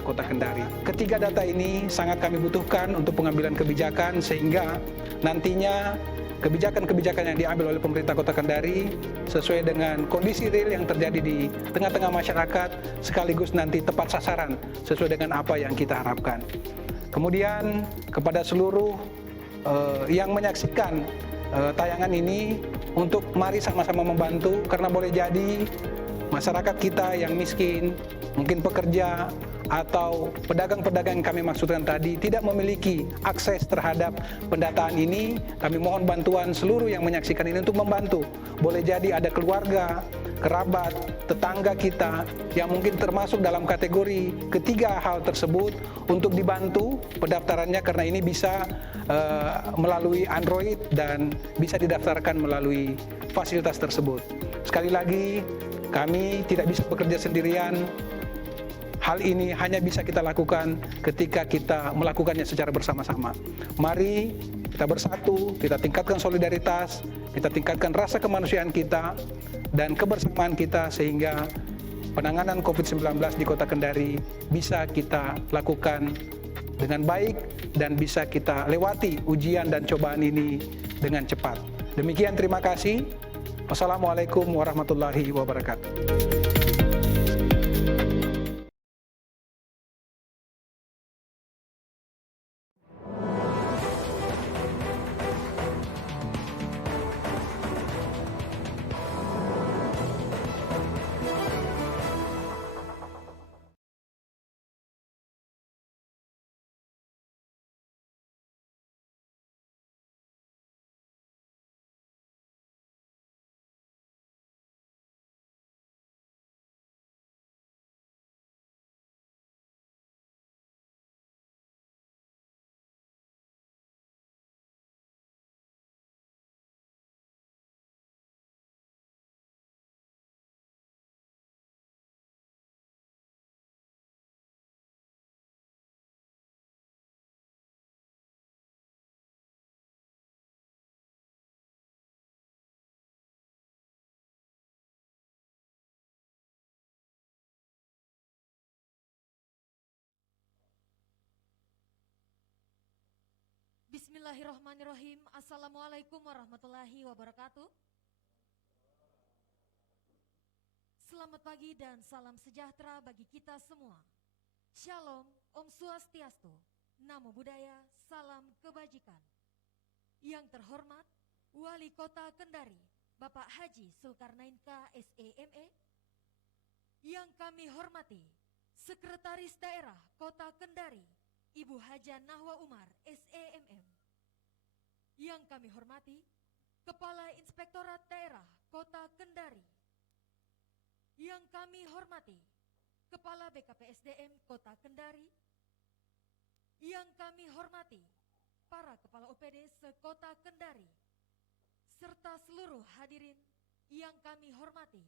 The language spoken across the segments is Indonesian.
Kota Kendari. Ketiga data ini sangat kami butuhkan untuk pengambilan kebijakan sehingga nantinya kebijakan-kebijakan yang diambil oleh pemerintah Kota Kendari sesuai dengan kondisi real yang terjadi di tengah-tengah masyarakat sekaligus nanti tepat sasaran sesuai dengan apa yang kita harapkan. Kemudian kepada seluruh yang menyaksikan tayangan ini untuk mari sama-sama membantu karena boleh jadi masyarakat kita yang miskin, mungkin pekerja, atau pedagang-pedagang yang kami maksudkan tadi tidak memiliki akses terhadap pendataan ini, kami mohon bantuan seluruh yang menyaksikan ini untuk membantu. Boleh jadi ada keluarga, kerabat, tetangga kita yang mungkin termasuk dalam kategori ketiga hal tersebut untuk dibantu pendaftarannya karena ini bisa melalui Android dan bisa didaftarkan melalui fasilitas tersebut. Sekali lagi, kami tidak bisa bekerja sendirian. Hal ini hanya bisa kita lakukan ketika kita melakukannya secara bersama-sama. Mari kita bersatu, kita tingkatkan solidaritas, kita tingkatkan rasa kemanusiaan kita dan kebersamaan kita sehingga penanganan COVID-19 di Kota Kendari bisa kita lakukan dengan baik dan bisa kita lewati ujian dan cobaan ini dengan cepat. Demikian, terima kasih. Wassalamualaikum warahmatullahi wabarakatuh. Bismillahirrahmanirrahim. Assalamualaikum warahmatullahi wabarakatuh. Selamat pagi dan salam sejahtera bagi kita semua. Shalom, Om Swastiastu, Namo Buddhaya, salam kebajikan. Yang terhormat Wali Kota Kendari, Bapak Haji Zulkarnain K. SEME. Yang kami hormati Sekretaris Daerah Kota Kendari, Ibu Haja Nahwa Umar SEMM. Yang kami hormati Kepala Inspektorat Daerah Kota Kendari. Yang kami hormati Kepala BKPSDM Kota Kendari. Yang kami hormati para Kepala OPD se-Kota Kendari serta seluruh hadirin yang kami hormati.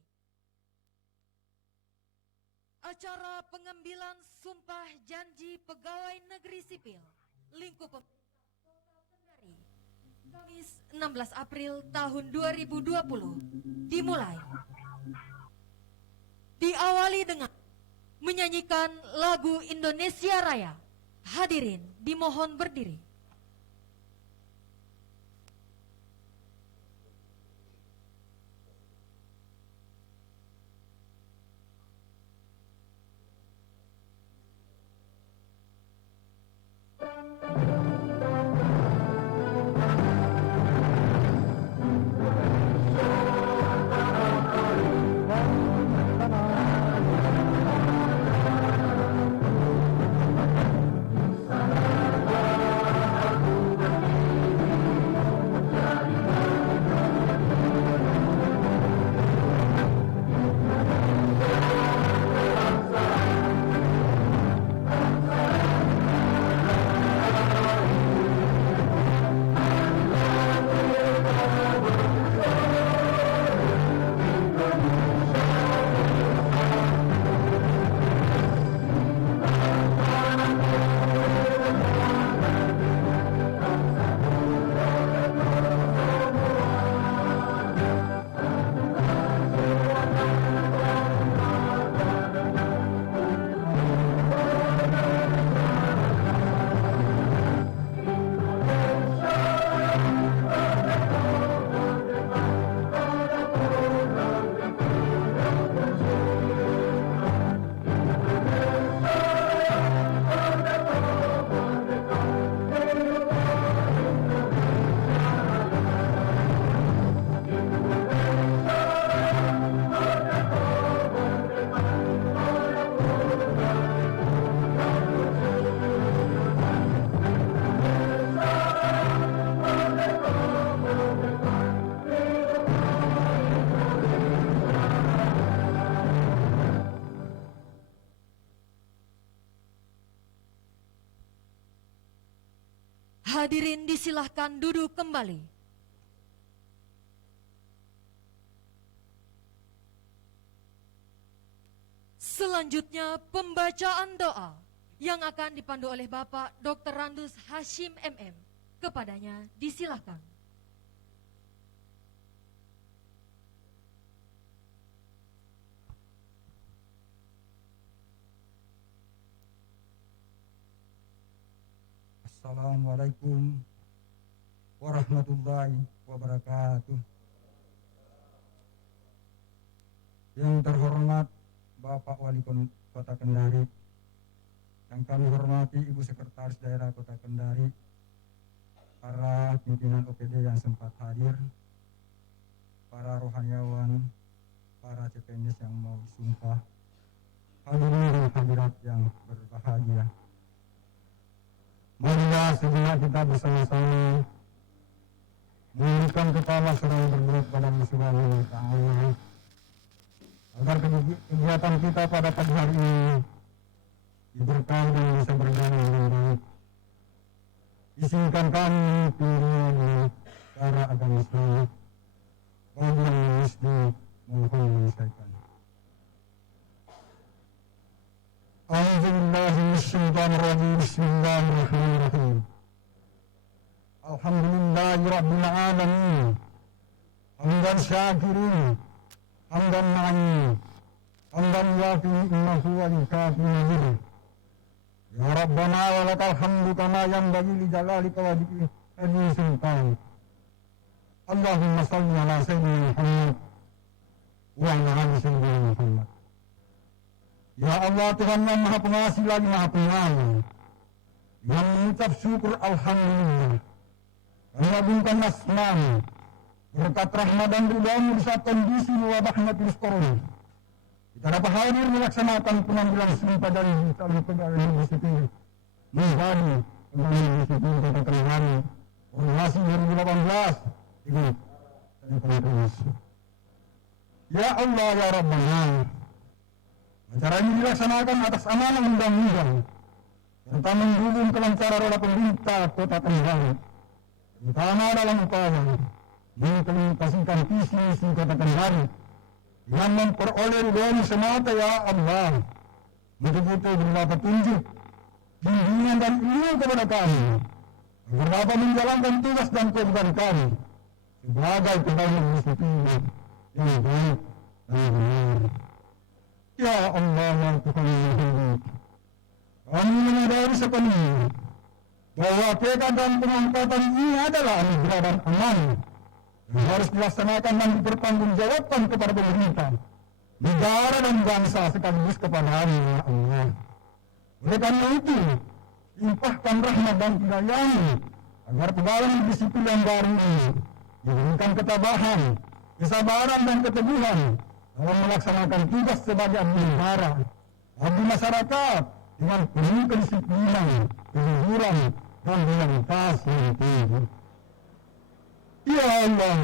Acara pengambilan Sumpah Janji Pegawai Negeri Sipil Lingkup Pemerintah Kota Kendari Kamis 16 April tahun 2020 dimulai. Diawali dengan menyanyikan lagu Indonesia Raya. Hadirin dimohon berdiri. Hadirin disilahkan duduk kembali. Selanjutnya pembacaan doa yang akan dipandu oleh Bapak Dr. Randus Hashim MM. Kepadanya disilahkan. Assalamualaikum warahmatullahi wabarakatuh. Yang terhormat Bapak Wali Kota Kendari, yang kami hormati Ibu Sekretaris Daerah Kota Kendari, para pimpinan OPD yang sempat hadir, para rohaniawan, para CPNS yang mau disumpah, hadirin dan hadirat yang berbahagia. Marilah sejenak kita bersama-sama menundukkan kepala seraya berdoa kepada Allah Subhanahu wa Ta'ala, agar kegiatan kita pada pagi hari ini diberkahi dan bisa berjalan dengan baik. Izinkan kami pimpinan para agama Islam bagi yang Muslim mohon menyelesaikan. A'udzubillahi minasyaitonir rajim. Bismillahirrahmanirrahim. Alhamdulillahirabbil alamin. Hamdan syakirin, hamdan na'im, hamdan yafi ni'mahu wa yukafi mazid. Ya Rabbana wa lakal hamdu kama yanbaghi li jalalika wa dhikri sultan. Allahumma salli ala sayyidina Muhammad wa ala ali sayyidina Muhammad. Ya Allah, Tuhan yang Maha Pengasih lagi Maha Penyayang, yang mengucap syukur alhamdulillah, mengagungkan asma-Mu, berkat rahmat dan ridha-Mu di saat kondisi wabahnya virus corona. Kita dapat hadir melaksanakan pengambilan sumpah dari calon pegawai negeri sipil menjadi pegawai negeri sipil Kota Kendari Organisasi 2018. Ingat, ya Allah ya Rabbana, acara ini dilaksanakan atas amanah undang-undang serta mendukung kelancaran roda pemerintah Kota Kendari, terutama dalam upaya mengimplementasikan visi misi Kota Kendari yang memperoleh ridho semata ya Allah. Untuk itu berilah petunjuk, bimbingan dan ilmu kepada kami agar dapat menjalankan tugas dan kewajiban kami sebagai pegawai negeri sipil yang baik dan benar. Ya Allah yang Tuhan yang hidup, kami menyadari sepenuhnya bahwa tekad dan pengangkatan ini adalah anugerah dan amanah yang harus dilaksanakan dan dipertanggungjawabkan kepada pemerintah, negara dan bangsa sekaligus kepada ya Allah. Oleh karena itu, limpahkan rahmat dan hidayah-Mu agar pegawai negeri sipil yang baru ini diberikan ketabahan, kesabaran dan keteguhan dalam melaksanakan tugas sebagai abdi negara, abdi masyarakat dengan penuh kedisiplinan, kejujuran, dan loyalitas yang tinggi. Ya Allah,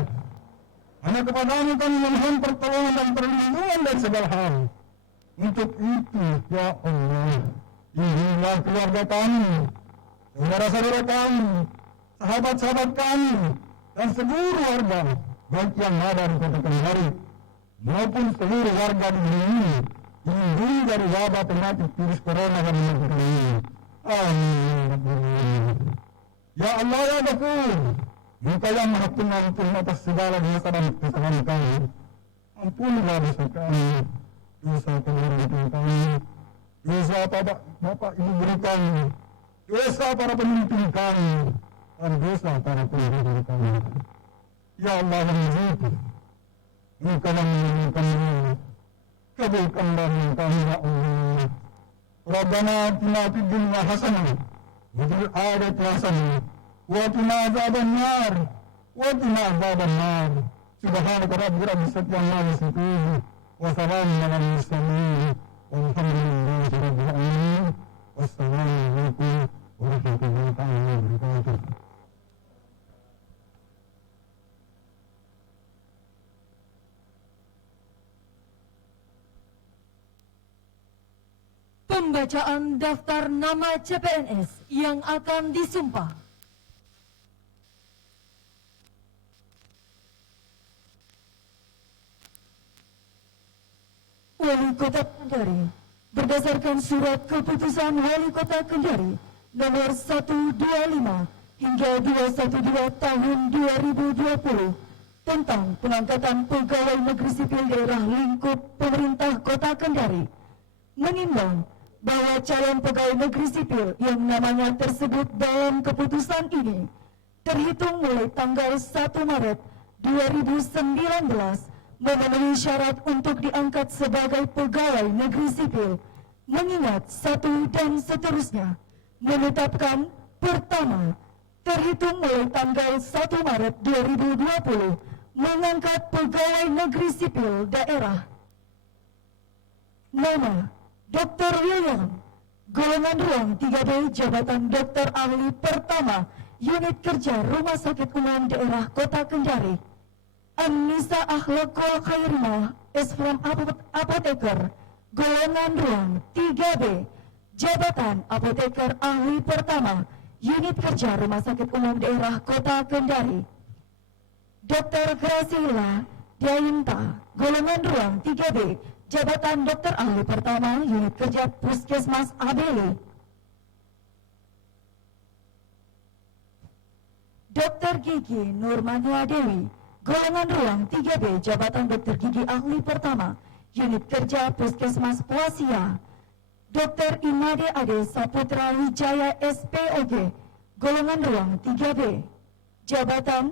hanya kepadamu kami memohon pertolongan dan perlindungan dari segala hal. Untuk itu, ya Allah, lindungilah keluarga kami, saudara-saudara kami, sahabat-sahabat kami, dan seluruh warga, baik yang ada di Kota Kendari maupun seluruh warga di dunia ini, dilindungi dari wabah penyakit virus corona dan menakutkan ini. Amin. Ya Allah ya Ghafur, Engkau yang Maha Pengampun atas segala dosa dan kesalahan kami. Ampunilah dosa kami, dosa keluarga kami, dosa bapak ibu guru kami, dosa para pemimpin kami, dan dosa para penghulu kami. Ya Allah yang Maha, Engkau yang menginginkan kami, kabulkanlah kami ya Allah. Rabbana atina fid dunya hasanah wa fil akhirati hasanah wa qina adzabannar wa qina adzabannar. Subhanaka rabbil izzati amma yasifun wa salamun alal mursalin walhamdulillahi rabbil alamin. Wassalamu alaikum warahmatullahi wabarakatuh. Pembacaan daftar nama CPNS yang akan disumpah. Wali Kota Kendari berdasarkan surat keputusan Wali Kota Kendari nomor 125 hingga 212 tahun 2020 tentang pengangkatan pegawai negeri sipil daerah lingkup pemerintah Kota Kendari menimbang bahwa calon pegawai negeri sipil yang namanya tersebut dalam keputusan ini terhitung mulai tanggal 1 Maret 2019 memenuhi syarat untuk diangkat sebagai pegawai negeri sipil, mengingat satu dan seterusnya menetapkan pertama, terhitung mulai tanggal 1 Maret 2020 mengangkat pegawai negeri sipil daerah. Nama Dr. William, golongan ruang 3B, jabatan dokter ahli pertama, unit kerja Rumah Sakit Umum Daerah Kota Kendari. An-Nisa Akhlaqul Khairmah, S.From Apoteker, golongan ruang 3B, jabatan apoteker ahli pertama, unit kerja Rumah Sakit Umum Daerah Kota Kendari. Dr. Gracila Diayinta, golongan ruang 3B, jabatan dokter ahli pertama, unit kerja Puskesmas Abeli. Dr. Gigi Nurmania Dewi, golongan ruang 3B, jabatan dokter gigi ahli pertama, unit kerja Puskesmas Puasia. Dr. Imade Ade Saputra Wijaya SPOG, golongan ruang 3B, jabatan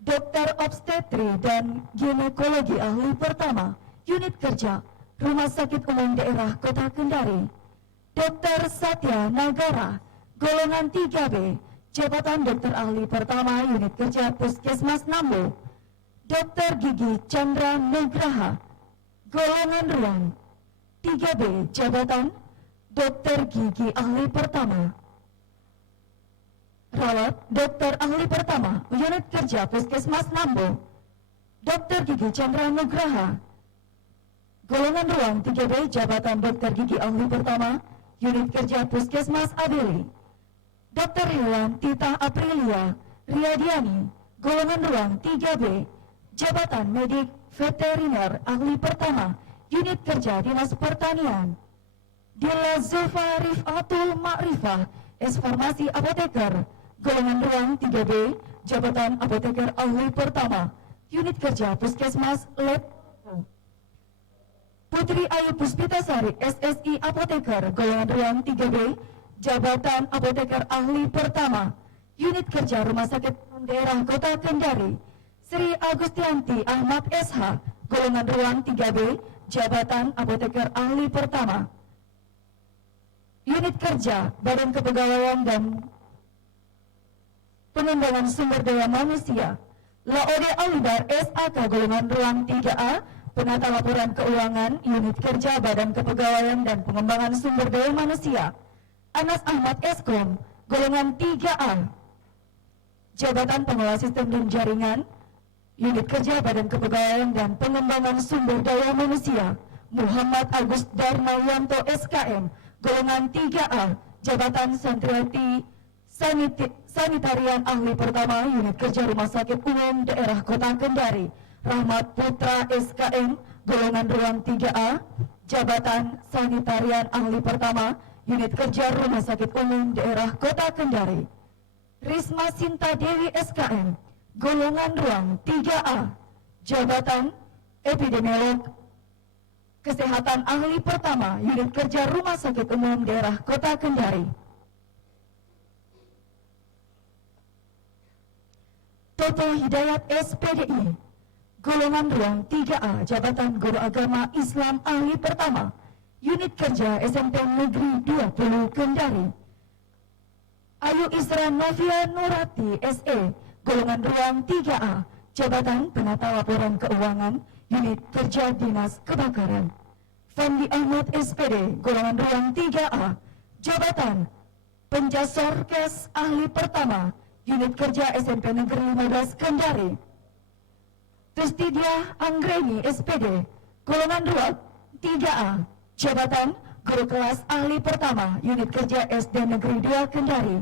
dokter obstetri dan ginekologi ahli pertama, unit kerja Rumah Sakit Umum Daerah Kota Kendari. Dr. Satya Nagara, golongan 3B, jabatan dokter ahli pertama, unit kerja Puskesmas Nambo. Dr. Gigi Chandra Nugraha, golongan ruang 3B, jabatan dokter gigi ahli pertama. Rawat dokter ahli pertama, unit kerja Puskesmas Nambo. Dr. Gigi Chandra Nugraha, golongan ruang 3B, jabatan dokter gigi ahli pertama, unit kerja Puskesmas Abeli. Dr. Hewan Tita Aprilia Riyadiani, golongan ruang 3B, jabatan medik veteriner ahli pertama, unit kerja Dinas Pertanian. Dila Zulfa Rifatul Ma'rifah, S. Farmasi Apoteker, golongan ruang 3B, jabatan apoteker ahli pertama, unit kerja Puskesmas Lep. Putri Ayu Puspitasari, SSI Apoteker, golongan ruang 3B, jabatan apoteker ahli pertama, unit kerja Rumah Sakit Umum Daerah Kota Kendari. Sri Agustianti Ahmad SH, golongan ruang 3B, jabatan apoteker ahli pertama, unit kerja Badan Kepegawaian dan Pengembangan Sumber Daya Manusia. Laode Alibar SAK, golongan ruang 3A, penata laporan keuangan, unit kerja Badan Kepegawaian dan Pengembangan Sumber Daya Manusia. Anas Ahmad Eskom, golongan 3A, jabatan pengelola sistem dan jaringan, unit kerja Badan Kepegawaian dan Pengembangan Sumber Daya Manusia. Muhammad Agus Darmayanto SKM, golongan 3A, jabatan Santriati Sanitarian ahli pertama, unit kerja Rumah Sakit Umum Daerah Kota Kendari. Rahmat Putra SKM, golongan ruang 3A, jabatan Sanitarian ahli pertama, unit kerja Rumah Sakit Umum Daerah Kota Kendari. Risma Sinta Dewi SKM, golongan ruang 3A, jabatan epidemiolog kesehatan ahli pertama, unit kerja Rumah Sakit Umum Daerah Kota Kendari. Toto Hidayat SPDI, golongan ruang 3A, jabatan guru agama Islam ahli pertama, unit kerja SMP Negeri 20 Kendari. Ayu Isra Novia Nurati SE, golongan ruang 3A, jabatan penata laporan keuangan, unit kerja Dinas Kebakaran. Fandi Ahmad SPD, golongan ruang 3A, jabatan penjasor kes ahli pertama, unit kerja SMP Negeri 15 Kendari. Tustidia Anggreni SPD, golongan ruang 3A, jabatan guru kelas ahli pertama, unit kerja SD Negeri 2 Kendari.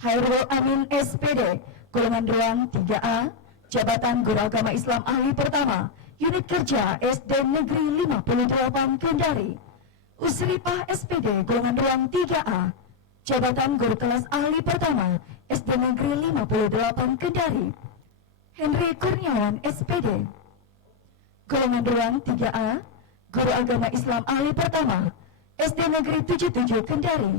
Hairul Amin SPD, golongan ruang 3A, jabatan guru agama Islam ahli pertama, Unit Kerja SD Negeri 58 Kendari. Usripah SPD golongan ruang 3A, jabatan guru kelas ahli pertama SD Negeri 58 Kendari. Henry Kurniawan SPD, golongan ruang 3A, guru agama Islam ahli pertama SD Negeri 77 Kendari.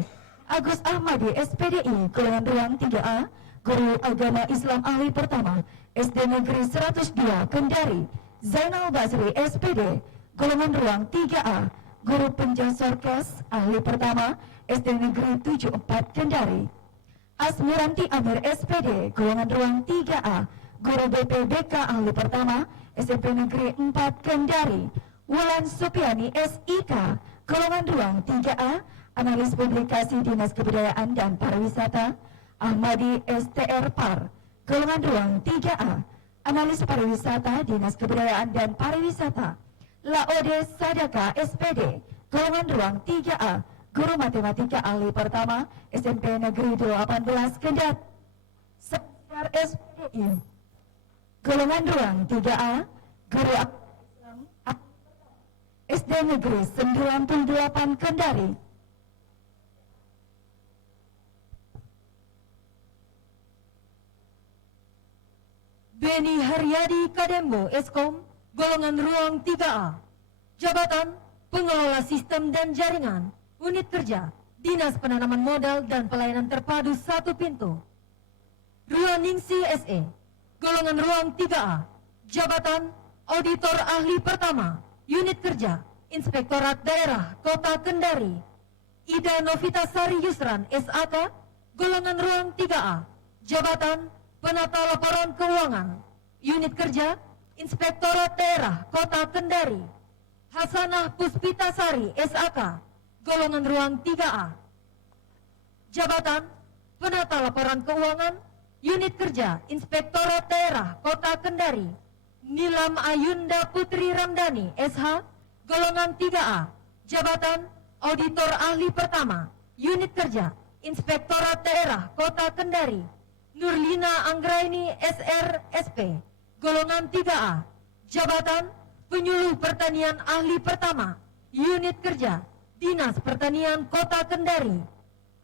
Agus Ahmadi SPDI, golongan ruang 3A, guru agama Islam ahli pertama SD Negeri 102 Kendari. Zainal Basri SPD, golongan ruang 3A, guru penjasor kes ahli pertama SD Negeri 74 Kendari. Asmiranti Amir SPD, golongan ruang 3A, guru BPBK ahli pertama SMP Negeri 4 Kendari. Wulan Supiani SIK, golongan ruang 3A, analis publikasi Dinas Kebudayaan dan Pariwisata. Ahmadi STR Par, golongan ruang 3A, analis pariwisata Dinas Kebudayaan dan Pariwisata. Laode Sadaka SPD, golongan ruang 3A, guru matematika ahli pertama SMP Negeri 18 Kendari. Sekar SPDI, golongan ruang 3A, guru SD Negeri 98 Kendari. Beni Haryadi Kadembo Eskom, golongan ruang 3A, jabatan pengelola sistem dan jaringan, unit kerja Dinas Penanaman Modal dan Pelayanan Terpadu 1 Pintu. Ruaningsi SE, golongan ruang 3A, jabatan auditor ahli pertama, unit kerja Inspektorat Daerah Kota Kendari. Ida Novitasari Yusran SAK, golongan ruang 3A, jabatan penata laporan keuangan, unit kerja Inspektorat Daerah Kota Kendari. Hasanah Puspitasari SAK, golongan ruang 3A, jabatan penata laporan keuangan, unit kerja Inspektorat Daerah Kota Kendari. Nilam Ayunda Putri Ramdhani SH, golongan 3A, jabatan auditor ahli pertama, unit kerja Inspektorat Daerah Kota Kendari. Nurlina Anggraini SRSP, golongan 3A, jabatan penyuluh pertanian ahli pertama, unit kerja Dinas Pertanian Kota Kendari.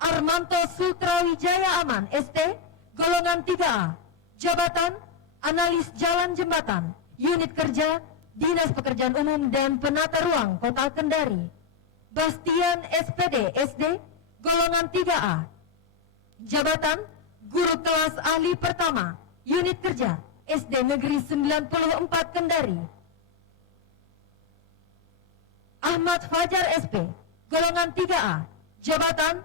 Armanto Sutrawijaya Aman ST, golongan 3A, jabatan analis jalan jembatan, unit kerja Dinas Pekerjaan Umum dan Penata Ruang Kota Kendari. Bastian SPD SD, golongan 3A, jabatan guru kelas ahli pertama, unit kerja SD Negeri 94 Kendari. Ahmad Fajar SP, golongan 3A, jabatan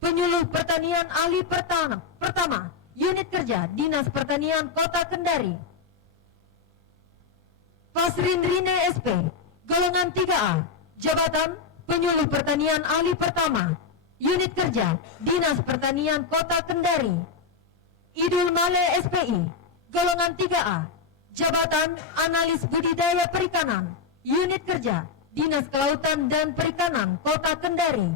penyuluh pertanian ahli pertama, unit kerja Dinas Pertanian Kota Kendari. Pasrin Rine SP, golongan 3A, jabatan penyuluh pertanian ahli pertama, unit kerja Dinas Pertanian Kota Kendari. Idul Male SPI, golongan 3A, jabatan analis budidaya perikanan, unit kerja Dinas Kelautan dan Perikanan Kota Kendari.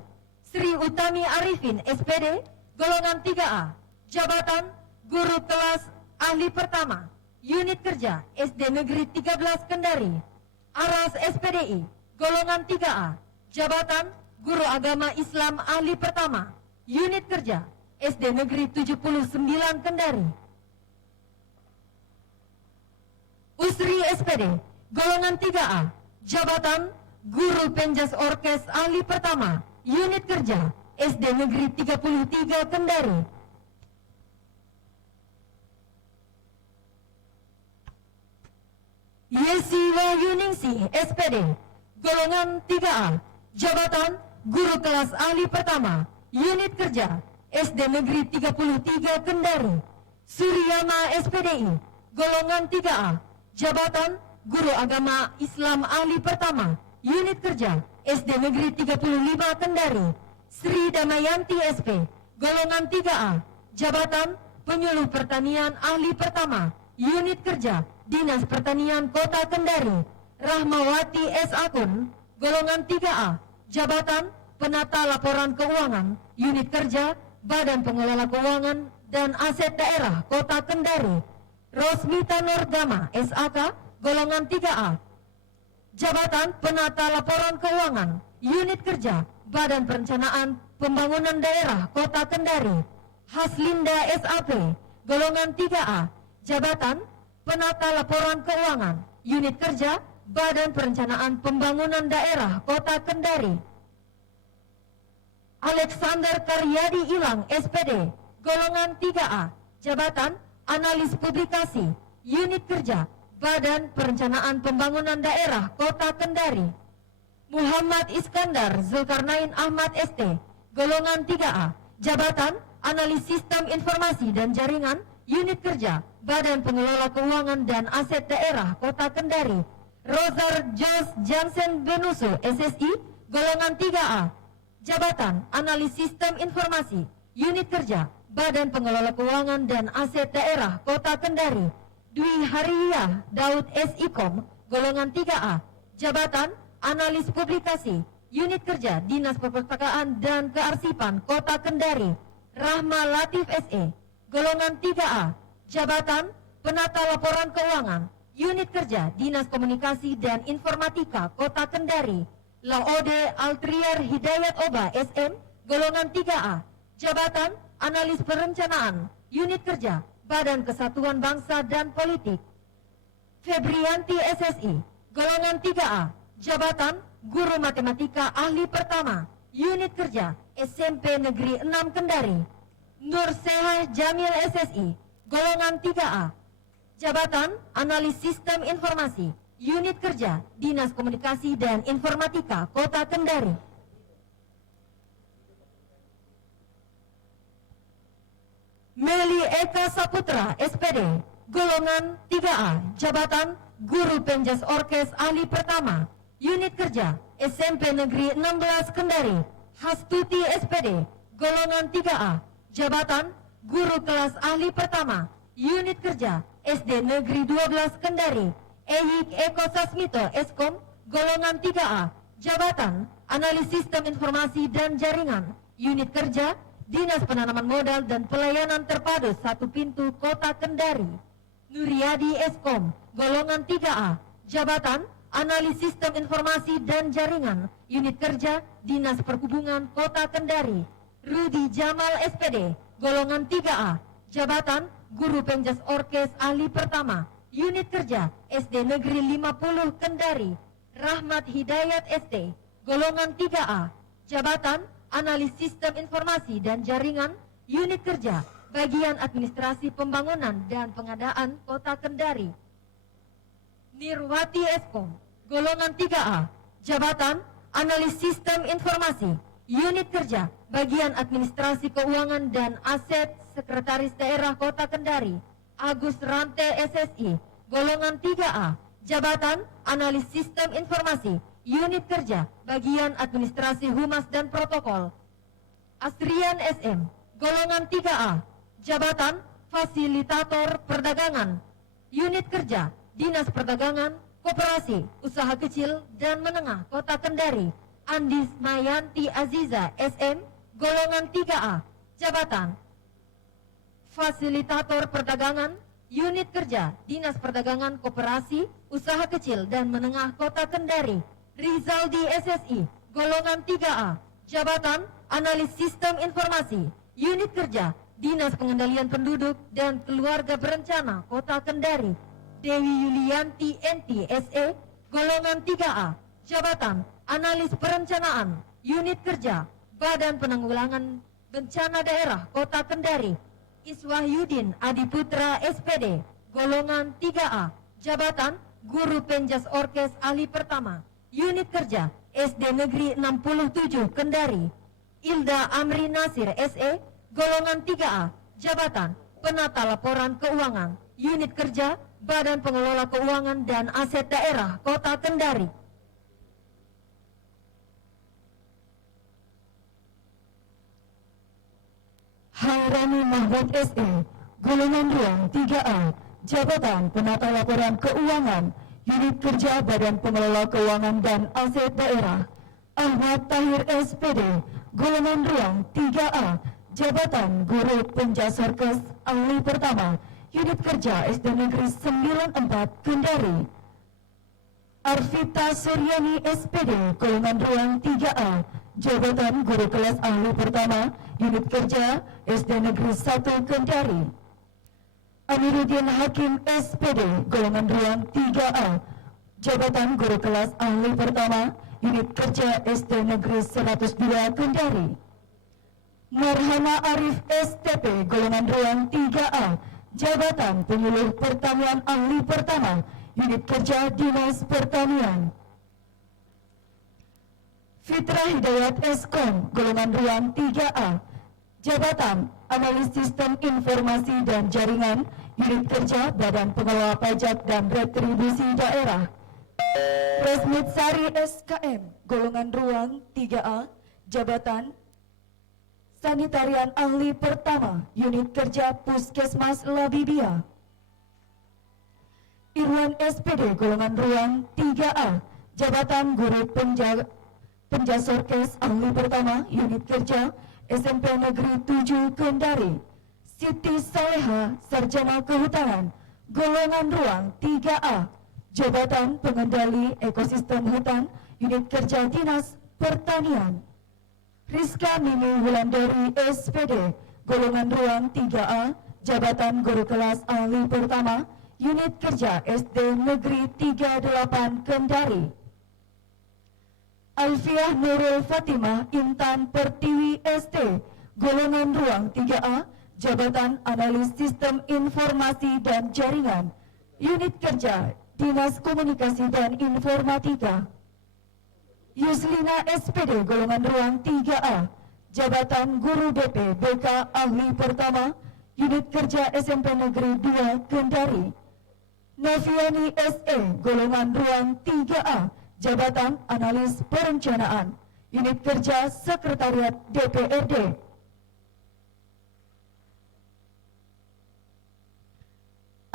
Sri Utami Arifin SPD, golongan 3A, jabatan guru kelas ahli pertama, unit kerja SD Negeri 13 Kendari. Aras SPDI, golongan 3A, jabatan guru agama Islam ahli pertama, unit kerja SD Negeri 79 Kendari. Usri SPD, golongan 3A, jabatan guru penjas orkes ahli pertama, unit kerja SD Negeri 33 Kendari. Yesi Wahyuningsi SPD, golongan 3A, jabatan guru kelas ahli pertama, unit kerja SD Negeri 33 Kendari. Suryama SPDI, golongan 3A, jabatan guru agama Islam ahli pertama, unit kerja SD Negeri 35 Kendari. Sri Damayanti SP, golongan 3A, jabatan penyuluh pertanian ahli pertama, unit kerja Dinas Pertanian Kota Kendari. Rahmawati S. Akun, golongan 3A, jabatan penata laporan keuangan, unit kerja Badan Pengelola Keuangan dan Aset Daerah Kota Kendari. Rosmita Nurgama SAK, golongan 3A, Jabatan Penata Laporan Keuangan, Unit Kerja, Badan Perencanaan Pembangunan Daerah Kota Kendari, Haslinda SAP, golongan 3A, Jabatan Penata Laporan Keuangan, Unit Kerja, Badan Perencanaan Pembangunan Daerah Kota Kendari. Alexander Karyadi Ilang, SPD, golongan 3A, Jabatan Analis Publikasi, Unit Kerja, Badan Perencanaan Pembangunan Daerah Kota Kendari. Muhammad Iskandar Zulkarnain Ahmad ST, golongan 3A, Jabatan Analis Sistem Informasi dan Jaringan, Unit Kerja, Badan Pengelola Keuangan dan Aset Daerah Kota Kendari. Rozar Jos Jansen Benuso, SSI, golongan 3A, Jabatan Analis Sistem Informasi, Unit Kerja, Badan Pengelola Keuangan dan Aset Daerah Kota Kendari. Dwi Hariyah Daud SIKOM, golongan 3A, Jabatan Analis Publikasi, Unit Kerja, Dinas Perpustakaan dan Kearsipan Kota Kendari. Rahma Latif SE, golongan 3A, Jabatan Penata Laporan Keuangan, Unit Kerja, Dinas Komunikasi dan Informatika Kota Kendari. Laode Altriar Hidayat Oba SM, golongan 3A, Jabatan Analis Perencanaan, Unit Kerja, Badan Kesatuan Bangsa dan Politik. Febrianti SSI, golongan 3A, Jabatan Guru Matematika Ahli Pertama, Unit Kerja, SMP Negeri 6 Kendari. Nur Sehah Jamil SSI, golongan 3A, Jabatan Analis Sistem Informasi, Unit Kerja, Dinas Komunikasi dan Informatika Kota Kendari. Meli Eka Saputra, SPD, golongan 3A, Jabatan Guru Penjas Orkes Ahli Pertama, Unit Kerja, SMP Negeri 16 Kendari. Hastuti SPD, golongan 3A, Jabatan Guru Kelas Ahli Pertama, Unit Kerja, SD Negeri 12 Kendari. Eyik Eko Sasmito, Eskom, golongan 3A, Jabatan Analis Sistem Informasi dan Jaringan, Unit Kerja, Dinas Penanaman Modal dan Pelayanan Terpadu Satu Pintu Kota Kendari. Nuriadi Eskom, golongan 3A, Jabatan Analis Sistem Informasi dan Jaringan, Unit Kerja, Dinas Perhubungan Kota Kendari. Rudi Jamal SPD, golongan 3A, Jabatan Guru Penjas Orkes Ahli Pertama, Unit Kerja, SD Negeri 50 Kendari. Rahmat Hidayat ST, golongan 3A, Jabatan Analis Sistem Informasi dan Jaringan, Unit Kerja, Bagian Administrasi Pembangunan dan Pengadaan Kota Kendari. Nirwati Eskom, golongan 3A, Jabatan Analis Sistem Informasi, Unit Kerja, Bagian Administrasi Keuangan dan Aset, Sekretaris Daerah Kota Kendari. Agus Rante SSI, golongan 3A, Jabatan Analis Sistem Informasi, Unit Kerja, Bagian Administrasi Humas dan Protokol. Asrian SM, golongan 3A, Jabatan Fasilitator Perdagangan, Unit Kerja, Dinas Perdagangan, Koperasi, Usaha Kecil dan Menengah Kota Kendari. Andis Mayanti Aziza SM, golongan 3A, Jabatan Fasilitator Perdagangan, Unit Kerja, Dinas Perdagangan, Koperasi, Usaha Kecil dan Menengah Kota Kendari. Rizaldi SSI, golongan 3A, Jabatan Analis Sistem Informasi, Unit Kerja, Dinas Pengendalian Penduduk dan Keluarga Berencana Kota Kendari. Dewi Yulianti NT SE, golongan 3A, Jabatan Analis Perencanaan, Unit Kerja, Badan Penanggulangan Bencana Daerah Kota Kendari. Iswahyudin Adiputra SPD, golongan 3A, Jabatan Guru Penjas Orkes Ahli Pertama, Unit Kerja, SD Negeri 67 Kendari. Ilda Amri Nasir SE, golongan 3A, Jabatan Penata Laporan Keuangan, Unit Kerja, Badan Pengelola Keuangan dan Aset Daerah Kota Kendari. Hairani Mahmud SE, golongan 2 3A, Jabatan Penata Laporan Keuangan, Unit Kerja Badan Pengelola Keuangan dan Aset Daerah. Ahmad Tahir SPD, golongan 2 3A, Jabatan Guru Penjas Orkes Ahli Pertama, Unit Kerja SD Negeri 94 Kendari. Arvita Suryani SPD, golongan ruang 3A, jabatan guru kelas ahli pertama, unit kerja SD Negeri 1 Kendari. Amiruddin Hakim SPD, golongan ruang 3A, jabatan guru kelas ahli pertama, unit kerja SD Negeri 102 Kendari. Marhana Arif STP, golongan ruang 3A, jabatan penyuluh pertanian ahli pertama, unit kerja Dinas Pertanian. Fitra Hidayat Eskom, golongan ruang 3A, jabatan analis sistem informasi dan jaringan, unit kerja Badan Pengelola Pajak dan Retribusi Daerah. Resmit Sari SKM, golongan ruang 3A, jabatan sanitarian ahli pertama, unit kerja Puskesmas Labibia. Irwan SPD, golongan ruang 3A, jabatan guru penjasorkes ahli pertama, unit kerja SMP Negeri 7 Kendari. Siti Saleha, sarjana kehutanan, golongan ruang 3A, jabatan pengendali ekosistem hutan, unit kerja Dinas Pertanian. Rizka Mimi Wulandari SPD, golongan ruang 3A, jabatan guru kelas ahli pertama, unit kerja SD Negeri 38 Kendari. Alfiah Nurul Fatimah Intan Pertiwi ST, golongan ruang 3A, jabatan analis sistem informasi dan jaringan, unit kerja Dinas Komunikasi dan Informatika. Yuslina SPD, golongan ruang 3A, jabatan guru BP BK ahli pertama, unit kerja SMP Negeri 2 Kendari. Noviani SE, golongan ruang 3A, jabatan analis perencanaan, unit kerja Sekretariat DPRD.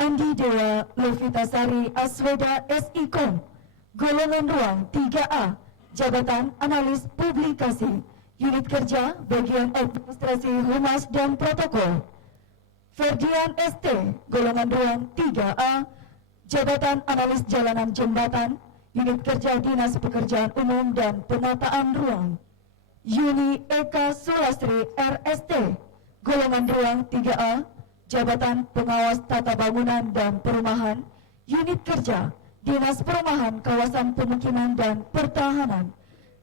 Andi Dewa Lovitasari Asweda SIKOM, golongan ruang 3A, jabatan analis publikasi, unit kerja bagian administrasi humas dan protokol. Ferdian ST, golongan ruang 3A, jabatan analis jalanan jembatan, unit kerja Dinas Pekerjaan Umum dan Penataan Ruang. Yuni Eka Sulastri RST, golongan ruang 3A, jabatan pengawas tata bangunan dan perumahan, unit kerja Dinas Perumahan Kawasan Pemukiman dan Pertahanan,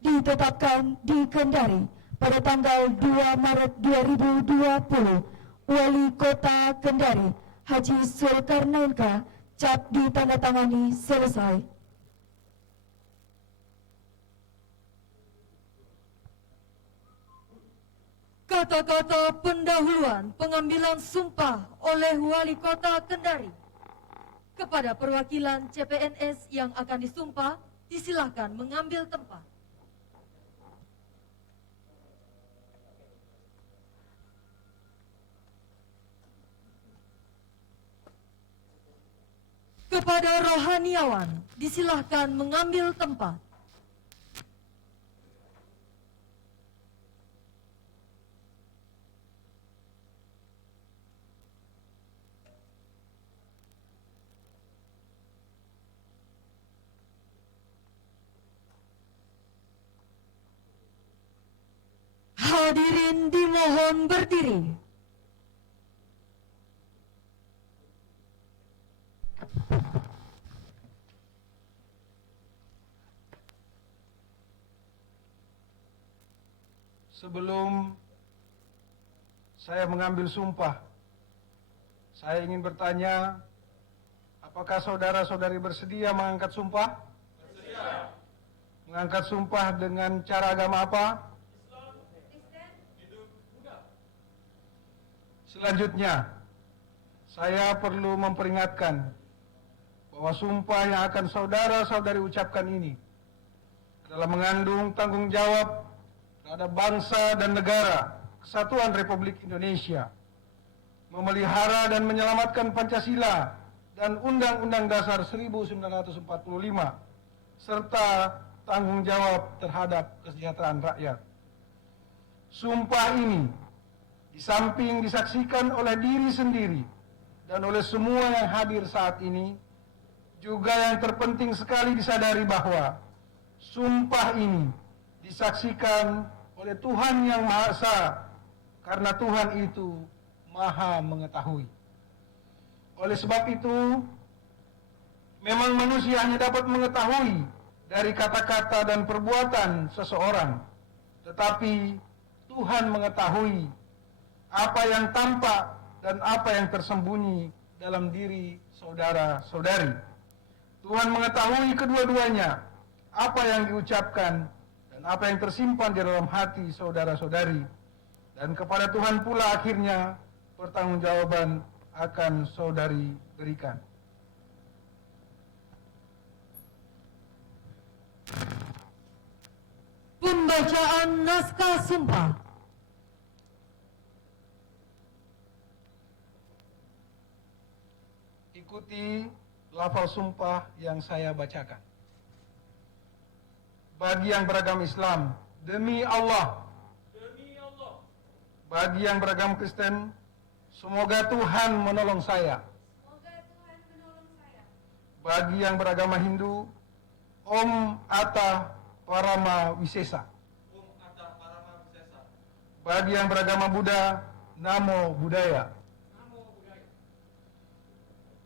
ditetapkan di Kendari pada tanggal 2 Maret 2020. Wali Kota Kendari Haji Zulkarnainka, cap ditandatangani selesai. Kata-kata pendahuluan pengambilan sumpah oleh Wali Kota Kendari. Kepada perwakilan CPNS yang akan disumpah, disilakan mengambil tempat. Kepada rohaniawan, disilahkan mengambil tempat. Hadirin dimohon berdiri. Sebelum saya mengambil sumpah, saya ingin bertanya, apakah saudara-saudari bersedia mengangkat sumpah? Bersedia. Mengangkat sumpah dengan cara agama apa? Selanjutnya, saya perlu memperingatkan bahwa sumpah yang akan saudara-saudari ucapkan ini adalah mengandung tanggung jawab terhadap bangsa dan negara Kesatuan Republik Indonesia, memelihara dan menyelamatkan Pancasila dan Undang-Undang Dasar 1945, serta tanggung jawab terhadap kesejahteraan rakyat. Sumpah ini di samping disaksikan oleh diri sendiri dan oleh semua yang hadir saat ini, Juga yang terpenting sekali disadari bahwa sumpah ini disaksikan oleh Tuhan yang Maha Esa, karena Tuhan itu Maha mengetahui. Oleh sebab itu, memang manusia hanya dapat mengetahui dari kata-kata dan perbuatan seseorang, tetapi Tuhan mengetahui apa yang tampak dan apa yang tersembunyi dalam diri saudara-saudari. Tuhan mengetahui kedua-duanya, apa yang diucapkan dan apa yang tersimpan di dalam hati saudara-saudari. Dan kepada Tuhan pula akhirnya pertanggungjawaban akan saudari berikan. Pembacaan naskah sumpah. Ikuti lafal sumpah yang saya bacakan. Bagi yang beragama Islam, demi Allah. Demi Allah. Bagi yang beragama Kristen, semoga Tuhan menolong saya. Semoga Tuhan menolong saya. Bagi yang beragama Hindu, Om Atta Parama Wisesa. Om Atta Parama Wisesa. Bagi yang beragama Buddha, Namo Buddhaya. Namo Buddhaya.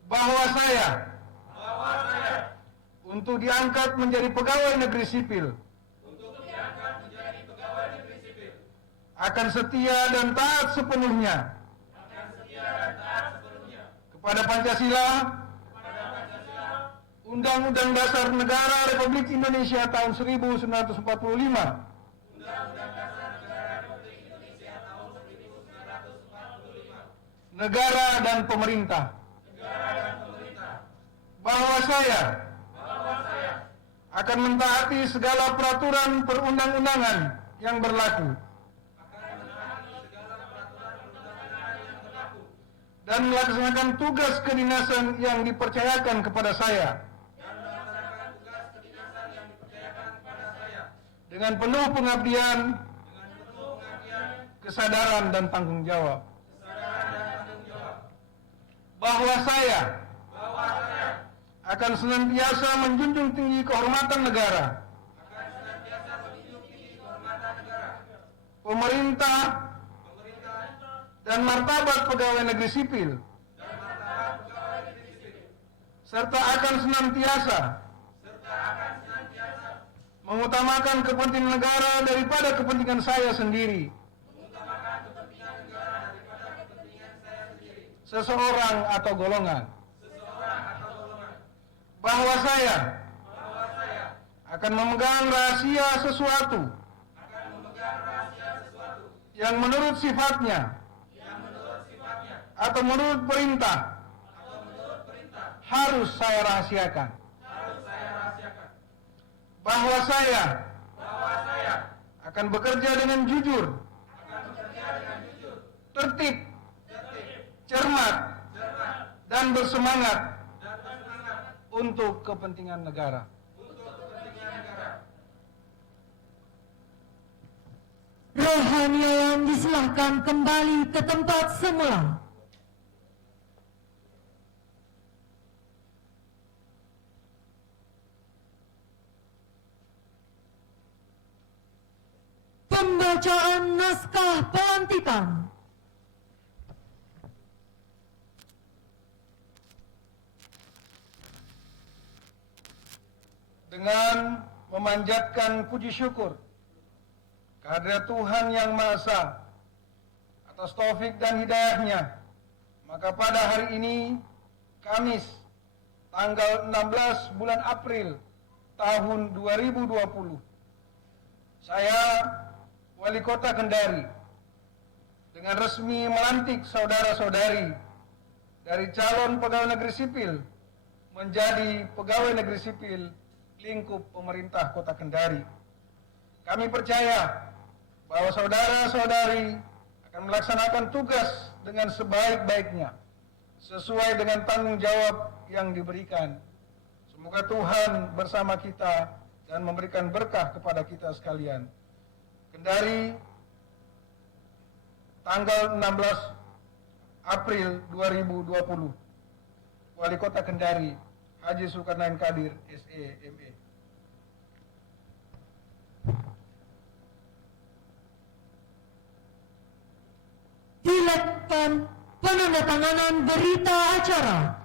Bahwa saya untuk diangkat menjadi pegawai negeri sipil, akan setia dan taat sepenuhnya kepada Pancasila, Undang-Undang Dasar Negara Republik Indonesia tahun 1945, negara dan pemerintah. Bahwa saya akan mentaati segala peraturan perundang-undangan yang berlaku dan melaksanakan tugas kedinasan yang dipercayakan kepada saya dengan penuh pengabdian, kesadaran dan tanggung jawab. Bahwa saya akan senantiasa menjunjung tinggi kehormatan negara, pemerintah, dan martabat pegawai negeri sipil, serta akan senantiasa mengutamakan kepentingan negara daripada kepentingan saya sendiri, seseorang atau golongan. Bahwa saya akan memegang rahasia sesuatu yang menurut sifatnya atau menurut perintah harus saya rahasiakan. Bahwa saya akan bekerja dengan jujur, tertib, cermat, dan bersemangat untuk kepentingan negara. Rohaniawan disilahkan kembali ke tempat semula. Pembacaan naskah pelantikan. Dengan memanjatkan puji syukur kehadirat Tuhan Yang Maha Esa atas taufik dan hidayahnya, maka pada hari ini, Kamis, tanggal 16 bulan April tahun 2020, saya, Wali Kota Kendari, dengan resmi melantik saudara-saudari dari calon pegawai negeri sipil menjadi pegawai negeri sipil lingkup pemerintah Kota Kendari. Kami percaya bahwa saudara-saudari akan melaksanakan tugas dengan sebaik-baiknya, sesuai dengan tanggung jawab yang diberikan. Semoga Tuhan bersama kita dan memberikan berkah kepada kita sekalian. Kendari, tanggal 16 April 2020. Wali Kota Kendari, Haji Zulkarnain Kadir, SE, ME. Dilakukan penandatanganan berita acara.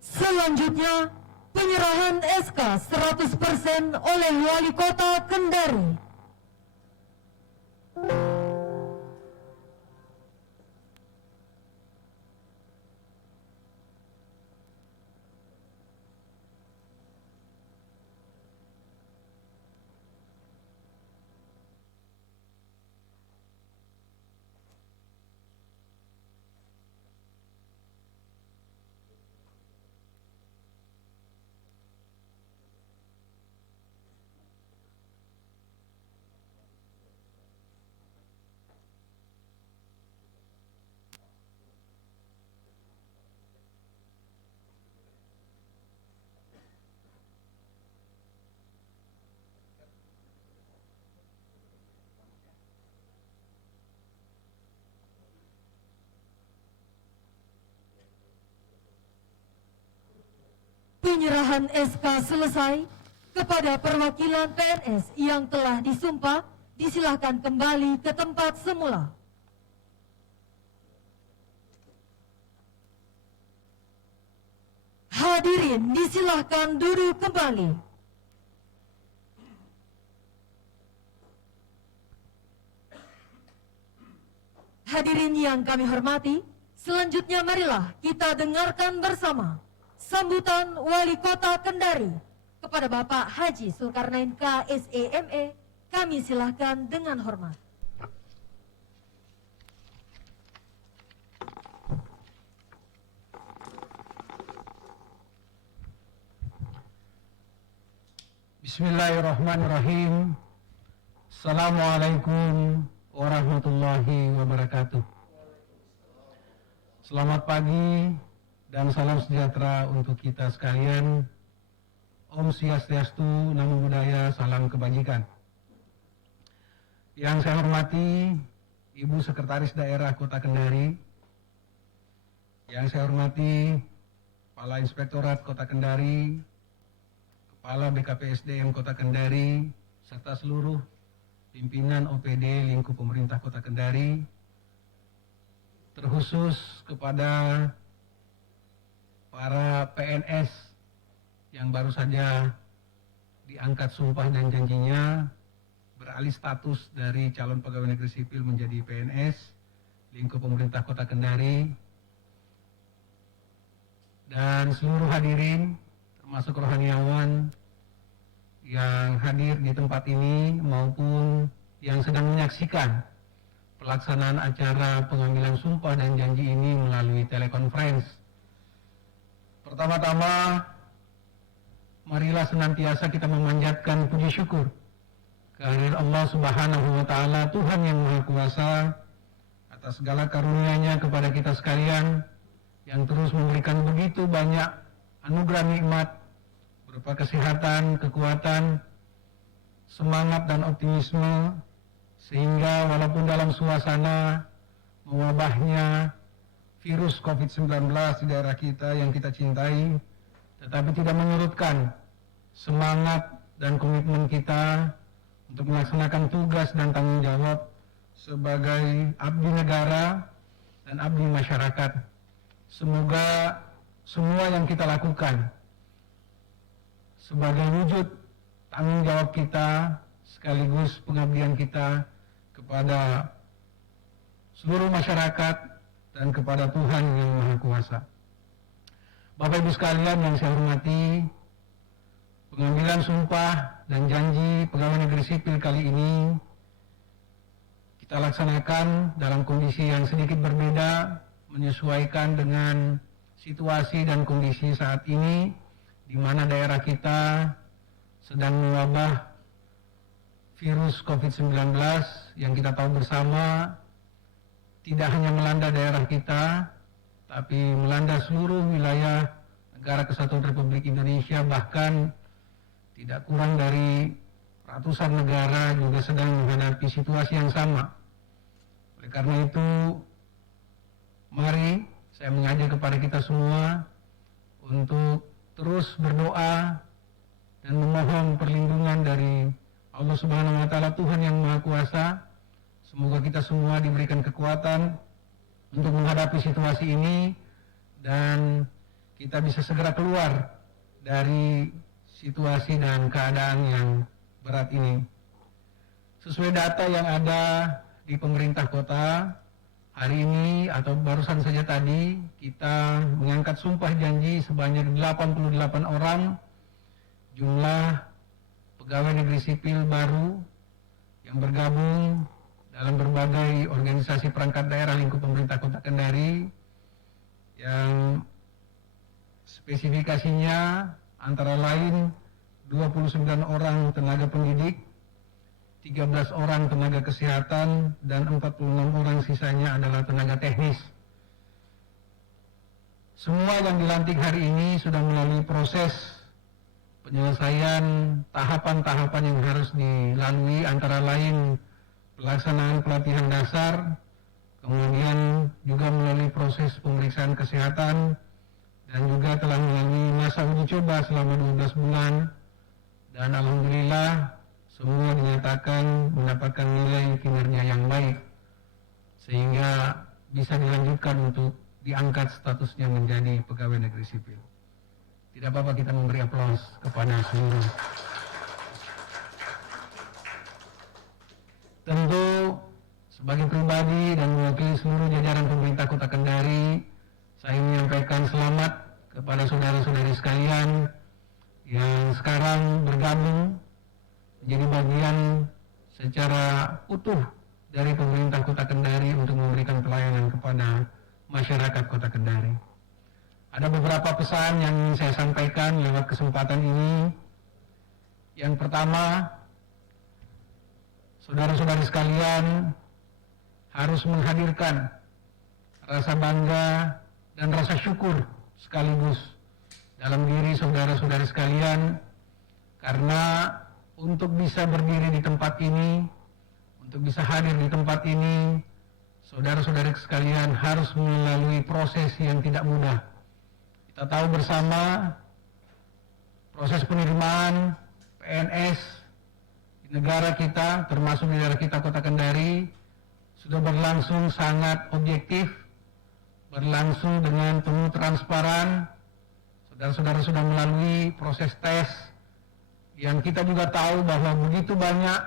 Selanjutnya, penyerahan SK 100% oleh Wali Kota Kendari. Penyerahan SK selesai. Kepada perwakilan PNS yang telah disumpah, disilahkan kembali ke tempat semula. Hadirin disilahkan duduk kembali. Hadirin yang kami hormati, selanjutnya marilah kita dengarkan bersama sambutan Wali Kota Kendari kepada Bapak Haji Zulkarnain K. SEME. Kami silahkan dengan hormat. Bismillahirrahmanirrahim. Assalamualaikum warahmatullahi wabarakatuh. Selamat pagi dan salam sejahtera untuk kita sekalian. Om Swastiastu, Namo Buddhaya, salam kebajikan. Yang saya hormati Ibu Sekretaris Daerah Kota Kendari, yang saya hormati Kepala Inspektorat Kota Kendari, Kepala BKPSDM Kota Kendari, serta seluruh pimpinan OPD lingkup pemerintah Kota Kendari, terkhusus kepada para PNS yang baru saja diangkat sumpah dan janjinya beralih status dari calon pegawai negeri sipil menjadi PNS lingkup pemerintah Kota Kendari, dan seluruh hadirin termasuk rohaniawan yang hadir di tempat ini maupun yang sedang menyaksikan pelaksanaan acara pengambilan sumpah dan janji ini melalui telekonferensi. Pertama-tama, marilah senantiasa kita memanjatkan puji syukur kehadirat Allah Subhanahu wa Ta'ala, Tuhan yang Maha Kuasa, atas segala karunia-Nya kepada kita sekalian yang terus memberikan begitu banyak anugerah nikmat berupa kesehatan, kekuatan, semangat dan optimisme, sehingga walaupun dalam suasana mewabahnya virus COVID-19 di daerah kita yang kita cintai, tetapi tidak menyurutkan semangat dan komitmen kita untuk melaksanakan tugas dan tanggung jawab sebagai abdi negara dan abdi masyarakat. Semoga semua yang kita lakukan sebagai wujud tanggung jawab kita sekaligus pengabdian kita kepada seluruh masyarakat dan kepada Tuhan yang Maha Kuasa. Bapak Ibu sekalian yang saya hormati, pengambilan sumpah dan janji pegawai negeri sipil kali ini kita laksanakan dalam kondisi yang sedikit berbeda, menyesuaikan dengan situasi dan kondisi saat ini, di mana daerah kita sedang mewabah virus COVID-19 yang kita tahu bersama tidak hanya melanda daerah kita, tapi melanda seluruh wilayah negara Kesatuan Republik Indonesia, bahkan tidak kurang dari ratusan negara juga sedang menghadapi situasi yang sama. Oleh karena itu, mari saya mengajak kepada kita semua untuk terus berdoa dan memohon perlindungan dari Allah Subhanahu wa Ta'ala, Tuhan yang Maha Kuasa. Semoga kita semua diberikan kekuatan untuk menghadapi situasi ini dan kita bisa segera keluar dari situasi dan keadaan yang berat ini. Sesuai data yang ada di pemerintah kota, hari ini atau barusan saja tadi kita mengangkat sumpah janji sebanyak 88 orang jumlah pegawai negeri sipil baru yang bergabung dalam berbagai organisasi perangkat daerah lingkup pemerintah Kota Kendari, yang spesifikasinya antara lain 29 orang tenaga pendidik, 13 orang tenaga kesehatan, dan 46 orang sisanya adalah tenaga teknis. Semua yang dilantik hari ini sudah melalui proses penyelesaian tahapan-tahapan yang harus dilalui, antara lain pelaksanaan pelatihan dasar, kemudian juga melalui proses pemeriksaan kesehatan, dan juga telah melalui masa uji coba selama 12 bulan, dan alhamdulillah semua dinyatakan mendapatkan nilai kinerja yang baik, sehingga bisa dilanjutkan untuk diangkat statusnya menjadi pegawai negeri sipil. Tidak apa-apa kita memberi aplaus kepada seluruh. Tentu sebagai pribadi dan mewakili seluruh jajaran pemerintah Kota Kendari, saya menyampaikan selamat kepada saudara-saudari sekalian yang sekarang bergabung menjadi bagian secara utuh dari pemerintah Kota Kendari untuk memberikan pelayanan kepada masyarakat Kota Kendari. Ada beberapa pesan yang ingin saya sampaikan lewat kesempatan ini. Yang pertama, saudara-saudari sekalian harus menghadirkan rasa bangga dan rasa syukur sekaligus dalam diri saudara-saudari sekalian, karena untuk bisa berdiri di tempat ini, untuk bisa hadir di tempat ini, saudara-saudari sekalian harus melalui proses yang tidak mudah. Kita tahu bersama proses penerimaan PNS di negara kita, termasuk di daerah kita Kota Kendari, sudah berlangsung sangat objektif, berlangsung dengan penuh transparan. Saudara-saudara sudah melalui proses tes yang kita juga tahu bahwa begitu banyak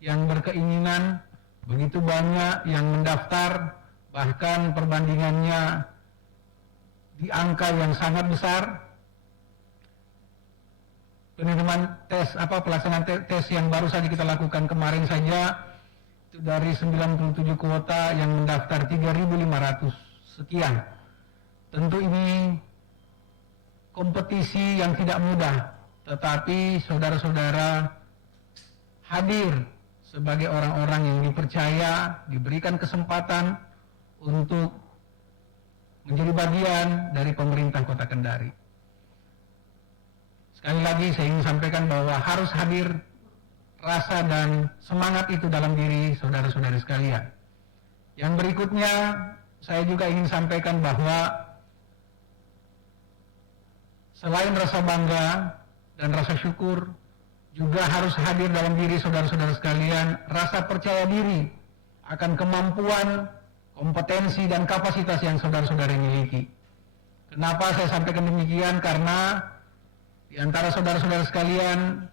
yang berkeinginan, begitu banyak yang mendaftar, bahkan perbandingannya di angka yang sangat besar. Penerimaan tes pelaksanaan tes yang baru saja kita lakukan kemarin saja itu dari 97 kuota yang mendaftar 3.500 sekian. Tentu ini kompetisi yang tidak mudah, tetapi saudara-saudara hadir sebagai orang-orang yang dipercaya, diberikan kesempatan untuk menjadi bagian dari pemerintah Kota Kendari. Sekali lagi saya ingin sampaikan bahwa harus hadir rasa dan semangat itu dalam diri saudara-saudari sekalian. Yang berikutnya saya juga ingin sampaikan bahwa selain rasa bangga dan rasa syukur, juga harus hadir dalam diri saudara-saudara sekalian rasa percaya diri akan kemampuan, kompetensi, dan kapasitas yang saudara-saudara miliki. Kenapa saya sampaikan demikian? Karena di antara saudara-saudara sekalian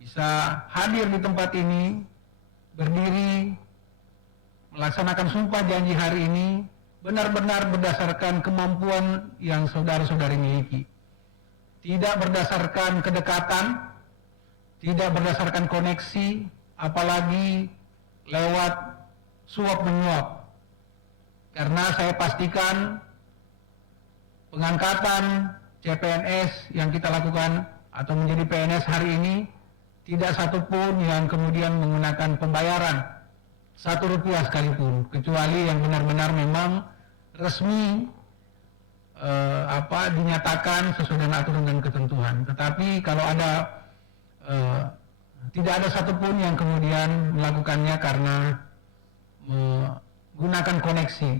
bisa hadir di tempat ini, berdiri, melaksanakan sumpah janji hari ini, benar-benar berdasarkan kemampuan yang saudara-saudari miliki. Tidak berdasarkan kedekatan, tidak berdasarkan koneksi, apalagi lewat suap menyuap. Karena saya pastikan pengangkatan CPNS yang kita lakukan atau menjadi PNS hari ini tidak satupun yang kemudian menggunakan pembayaran Rp1 sekalipun, kecuali yang benar-benar memang resmi dinyatakan sesuai dengan aturan dan ketentuan. Tetapi kalau ada tidak ada satupun yang kemudian melakukannya karena menggunakan koneksi.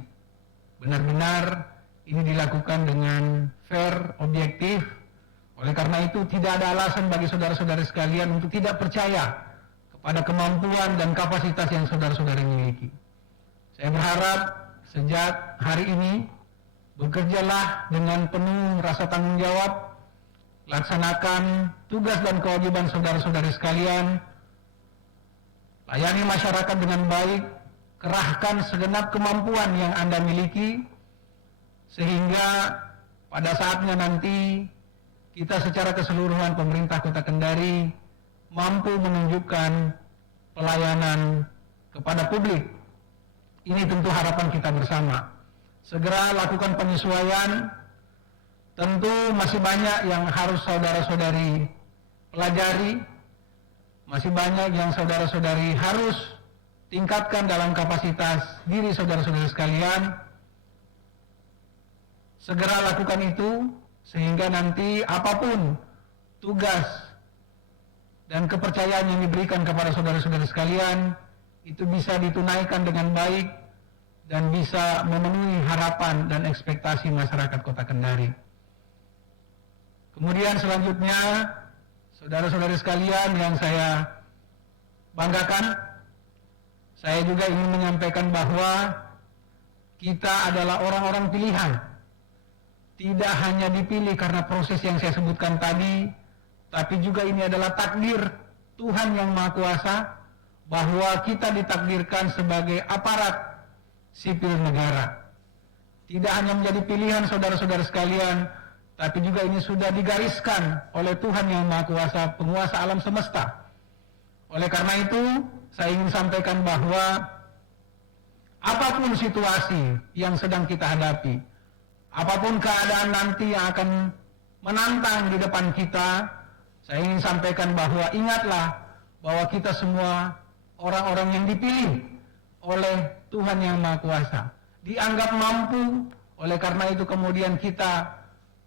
Benar-benar ini dilakukan dengan fair, objektif. Oleh karena itu tidak ada alasan bagi saudara-saudara sekalian untuk tidak percaya kepada kemampuan dan kapasitas yang saudara-saudara miliki. Saya berharap sejak hari ini bekerjalah dengan penuh rasa tanggung jawab, laksanakan tugas dan kewajiban saudara-saudari sekalian, layani masyarakat dengan baik, kerahkan segenap kemampuan yang Anda miliki, sehingga pada saatnya nanti kita secara keseluruhan pemerintah Kota Kendari mampu menunjukkan pelayanan kepada publik. Ini tentu harapan kita bersama. Segera lakukan penyesuaian. Tentu masih banyak yang harus saudara-saudari pelajari, masih banyak yang saudara-saudari harus tingkatkan dalam kapasitas diri saudara-saudari sekalian. Segera lakukan itu sehingga nanti apapun tugas dan kepercayaan yang diberikan kepada saudara-saudari sekalian itu bisa ditunaikan dengan baik dan bisa memenuhi harapan dan ekspektasi masyarakat Kota Kendari. Kemudian selanjutnya, saudara-saudari sekalian yang saya banggakan, saya juga ingin menyampaikan bahwa kita adalah orang-orang pilihan. Tidak hanya dipilih karena proses yang saya sebutkan tadi, tapi juga ini adalah takdir Tuhan yang Maha Kuasa, bahwa kita ditakdirkan sebagai aparat sipil negara. Tidak hanya menjadi pilihan saudara-saudara sekalian, tapi juga ini sudah digariskan oleh Tuhan yang Maha Kuasa, penguasa alam semesta. Oleh karena itu, saya ingin sampaikan bahwa apapun situasi yang sedang kita hadapi, apapun keadaan nanti yang akan menantang di depan kita, saya ingin sampaikan bahwa ingatlah bahwa kita semua orang-orang yang dipilih oleh Tuhan yang Maha Kuasa, dianggap mampu. Oleh karena itu kemudian kita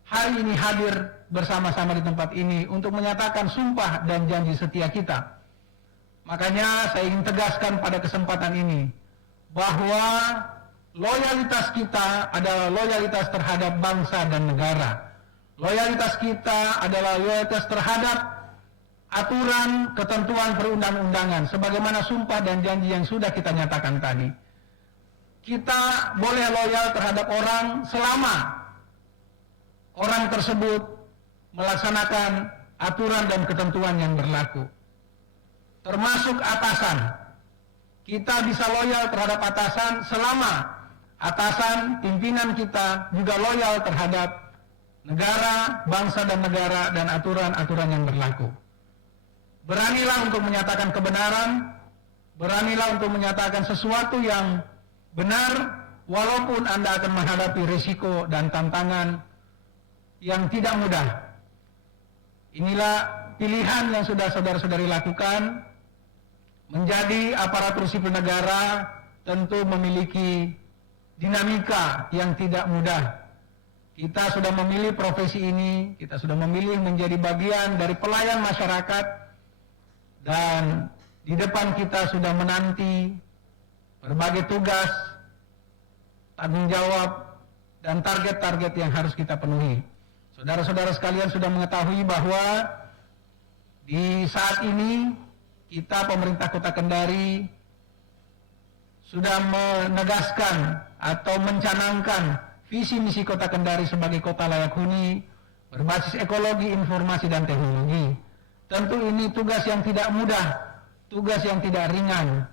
hari ini hadir bersama-sama di tempat ini untuk menyatakan sumpah dan janji setia kita. Makanya saya ingin tegaskan pada kesempatan ini bahwa loyalitas kita adalah loyalitas terhadap bangsa dan negara. Loyalitas kita adalah loyalitas terhadap aturan, ketentuan perundang-undangan sebagaimana sumpah dan janji yang sudah kita nyatakan tadi. Kita boleh loyal terhadap orang selama orang tersebut melaksanakan aturan dan ketentuan yang berlaku. Termasuk atasan. Kita bisa loyal terhadap atasan selama atasan, pimpinan kita juga loyal terhadap negara, bangsa dan negara dan aturan-aturan yang berlaku. Beranilah untuk menyatakan kebenaran, beranilah untuk menyatakan sesuatu yang benar, walaupun Anda akan menghadapi risiko dan tantangan yang tidak mudah. Inilah pilihan yang sudah saudara-saudari lakukan. Menjadi aparatur sipil negara tentu memiliki dinamika yang tidak mudah. Kita sudah memilih profesi ini, kita sudah memilih menjadi bagian dari pelayan masyarakat, dan di depan kita sudah menanti berbagai tugas, tanggung jawab, dan target-target yang harus kita penuhi. Saudara-saudara sekalian sudah mengetahui bahwa di saat ini kita pemerintah Kota Kendari sudah menegaskan atau mencanangkan visi misi Kota Kendari sebagai kota layak huni, berbasis ekologi, informasi, dan teknologi. Tentu ini tugas yang tidak mudah, tugas yang tidak ringan.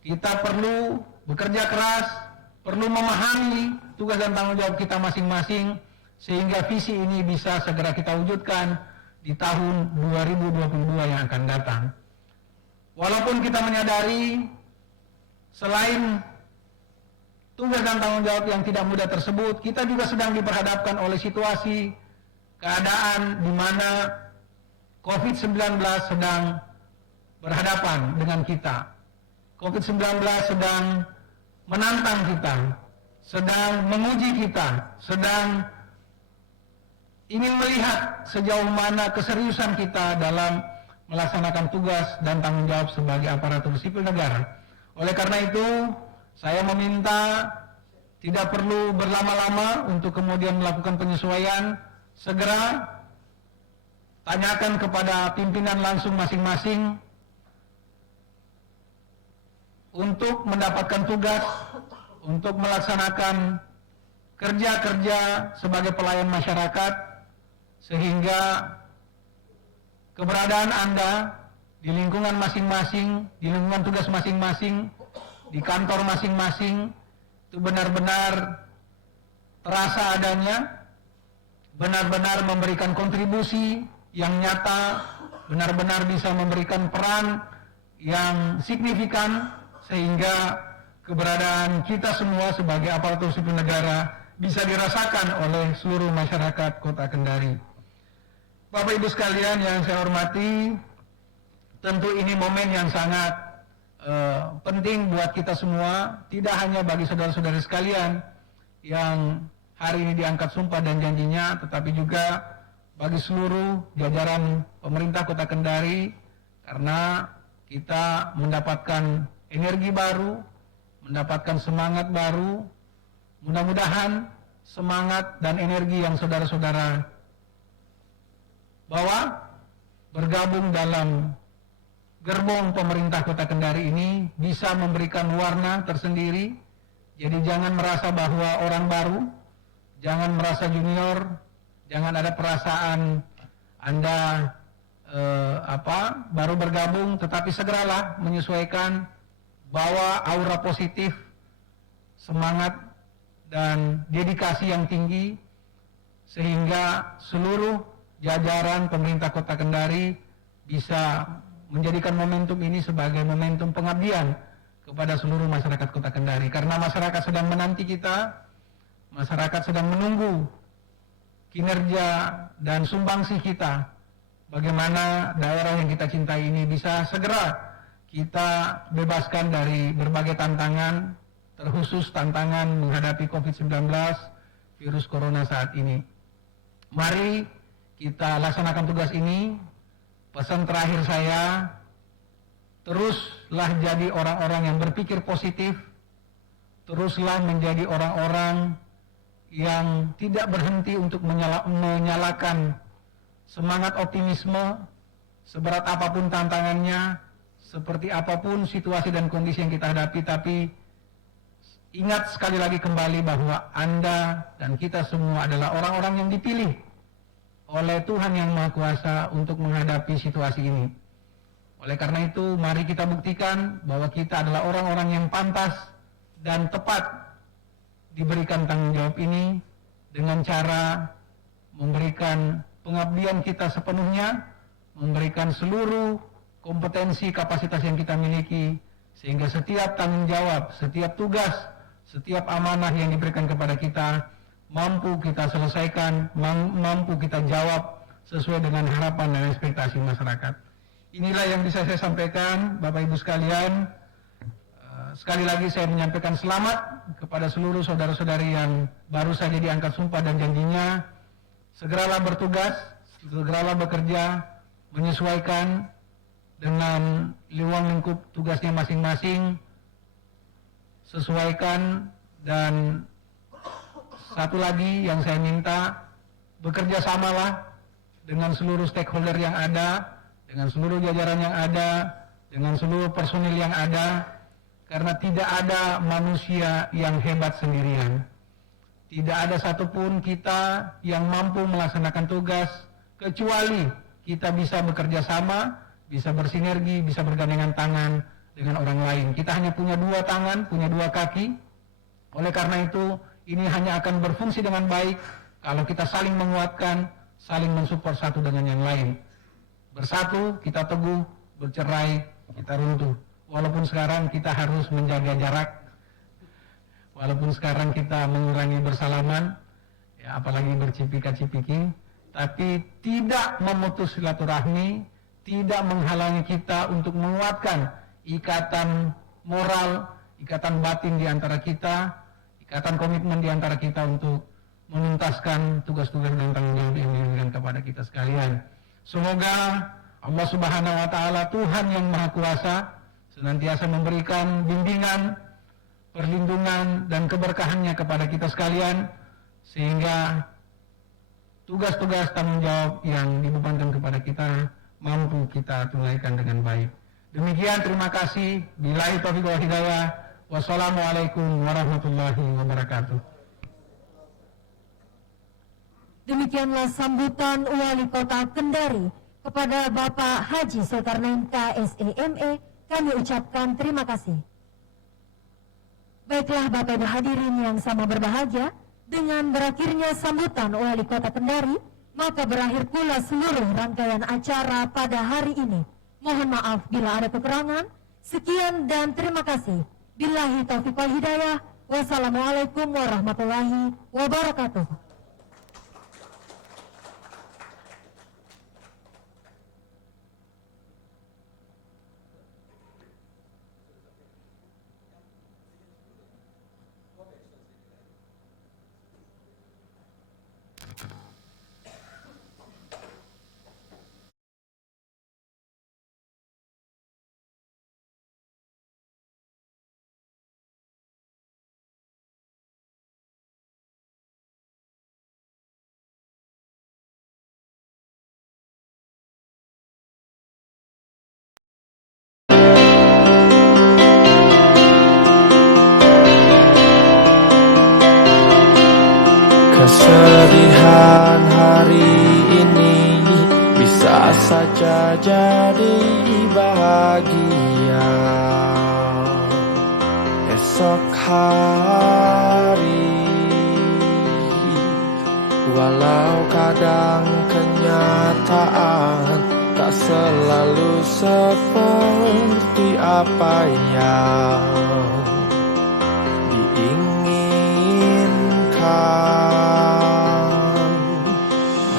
Kita perlu bekerja keras, perlu memahami tugas dan tanggung jawab kita masing-masing, sehingga visi ini bisa segera kita wujudkan di tahun 2022 yang akan datang. Walaupun kita menyadari selain tugas dan tanggung jawab yang tidak mudah tersebut, kita juga sedang diperhadapkan oleh situasi keadaan di mana COVID-19 sedang berhadapan dengan kita. COVID-19 sedang menantang kita, sedang menguji kita, sedang ingin melihat sejauh mana keseriusan kita dalam melaksanakan tugas dan tanggung jawab sebagai aparatur sipil negara. Oleh karena itu, saya meminta tidak perlu berlama-lama untuk kemudian melakukan penyesuaian. Segera tanyakan kepada pimpinan langsung masing-masing untuk mendapatkan tugas, untuk melaksanakan kerja-kerja sebagai pelayan masyarakat, sehingga keberadaan Anda di lingkungan masing-masing, di lingkungan tugas masing-masing, di kantor masing-masing, itu benar-benar terasa adanya, benar-benar memberikan kontribusi yang nyata, benar-benar bisa memberikan peran yang signifikan, sehingga keberadaan kita semua sebagai aparatur sipil negara bisa dirasakan oleh seluruh masyarakat Kota Kendari. Bapak Ibu sekalian yang saya hormati, tentu ini momen yang sangat penting buat kita semua, tidak hanya bagi saudara-saudari sekalian yang hari ini diangkat sumpah dan janjinya, tetapi juga bagi seluruh jajaran pemerintah Kota Kendari, karena kita mendapatkan energi baru, mendapatkan semangat baru. Mudah-mudahan semangat dan energi yang saudara-saudara bawa bergabung dalam gerbong pemerintah Kota Kendari ini bisa memberikan warna tersendiri. Jadi jangan merasa bahwa orang baru, jangan merasa junior, jangan ada perasaan Anda baru bergabung, tetapi segeralah menyesuaikan, bawa aura positif, semangat dan dedikasi yang tinggi, sehingga seluruh jajaran pemerintah Kota Kendari bisa menjadikan momentum ini sebagai momentum pengabdian kepada seluruh masyarakat Kota Kendari. Karena masyarakat sedang menanti kita, masyarakat sedang menunggu kinerja dan sumbangsi kita, bagaimana daerah yang kita cintai ini bisa segera kita bebaskan dari berbagai tantangan, terkhusus tantangan menghadapi COVID-19, virus corona saat ini. Mari kita laksanakan tugas ini. Pesan terakhir saya, teruslah jadi orang-orang yang berpikir positif, teruslah menjadi orang-orang yang tidak berhenti untuk menyalakan semangat optimisme, seberat apapun tantangannya, seperti apapun situasi dan kondisi yang kita hadapi, tapi ingat sekali lagi kembali bahwa Anda dan kita semua adalah orang-orang yang dipilih oleh Tuhan Yang Maha Kuasa untuk menghadapi situasi ini. Oleh karena itu, mari kita buktikan bahwa kita adalah orang-orang yang pantas dan tepat diberikan tanggung jawab ini dengan cara memberikan pengabdian kita sepenuhnya, memberikan seluruh kompetensi, kapasitas yang kita miliki, sehingga setiap tanggung jawab, setiap tugas, setiap amanah yang diberikan kepada kita mampu kita selesaikan, mampu kita jawab sesuai dengan harapan dan ekspektasi masyarakat. Inilah yang bisa saya sampaikan, Bapak Ibu sekalian. Sekali lagi saya menyampaikan selamat kepada seluruh saudara-saudari yang baru saja diangkat sumpah dan janjinya. Segeralah bertugas, segeralah bekerja, menyesuaikan dengan ruang lingkup tugasnya masing-masing, sesuaikan. Dan satu lagi yang saya minta, bekerja samalah dengan seluruh stakeholder yang ada, dengan seluruh jajaran yang ada, dengan seluruh personil yang ada, karena tidak ada manusia yang hebat sendirian. Tidak ada satupun kita yang mampu melaksanakan tugas kecuali kita bisa bekerja sama, bisa bersinergi, bisa bergandengan tangan dengan orang lain. Kita hanya punya 2 tangan, punya 2 kaki. Oleh karena itu, ini hanya akan berfungsi dengan baik kalau kita saling menguatkan, saling mensupport satu dengan yang lain. Bersatu kita teguh, bercerai kita runtuh. Walaupun sekarang kita harus menjaga jarak, walaupun sekarang kita mengurangi bersalaman, ya apalagi bercipika-cipiki, tapi tidak memutus silaturahmi, tidak menghalangi kita untuk menguatkan ikatan moral, ikatan batin di antara kita, ikatan komitmen di antara kita untuk menuntaskan tugas-tugas dan tanggung jawab yang diberikan kepada kita sekalian. Semoga Allah Subhanahu wa Ta'ala, Tuhan yang Maha Kuasa, senantiasa memberikan bimbingan, perlindungan, dan keberkahannya kepada kita sekalian, sehingga tugas-tugas tanggung jawab yang dibebankan kepada kita mampu kita tunaikan dengan baik. Demikian, terima kasih. Billahi taufiq wal hidayah. Wassalamualaikum warahmatullahi wabarakatuh. Demikianlah sambutan Wali Kota Kendari kepada Bapak Haji Zulkarnain KSEME. Kami ucapkan terima kasih. Baiklah Bapak Ibu hadirin yang sama berbahagia, dengan berakhirnya sambutan Wali Kota Kendari, maka berakhir pula seluruh rangkaian acara pada hari ini. Mohon maaf bila ada kekurangan. Sekian dan terima kasih. Billahi taufiq wal hidayah. Wassalamualaikum warahmatullahi wabarakatuh. Kesedihan hari ini bisa saja jadi bahagia esok hari. Walau kadang kenyataan tak selalu seperti apa yang diinginkan.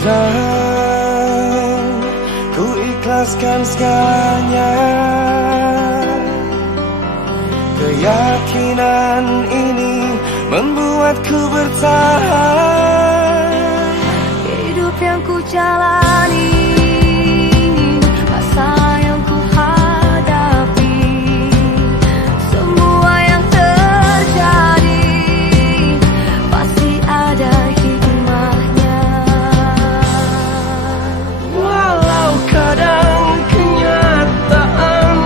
Dan ku ikhlaskan segalanya. Keyakinan ini membuatku bertahan. Hidup yang ku jalani, masa yang ku hadapi, semua yang terjadi pasti ada hikmahnya. Walau kadang kenyataan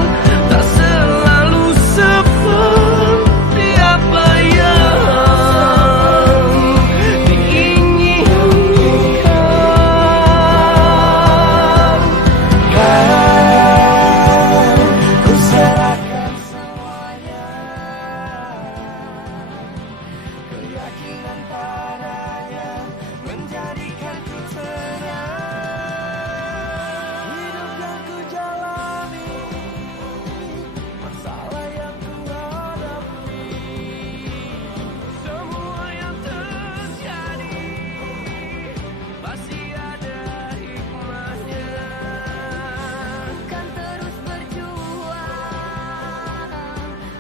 tak selalu seperti apa yang diinginkan. Kan ku serahkan semuanya, keyakinan padanya menjadikanku tenang. Hidup yang ku jalani, masalah yang ku hadapi, semua yang terjadi pasti ada hikmahnya. Ku kan terus berjuang,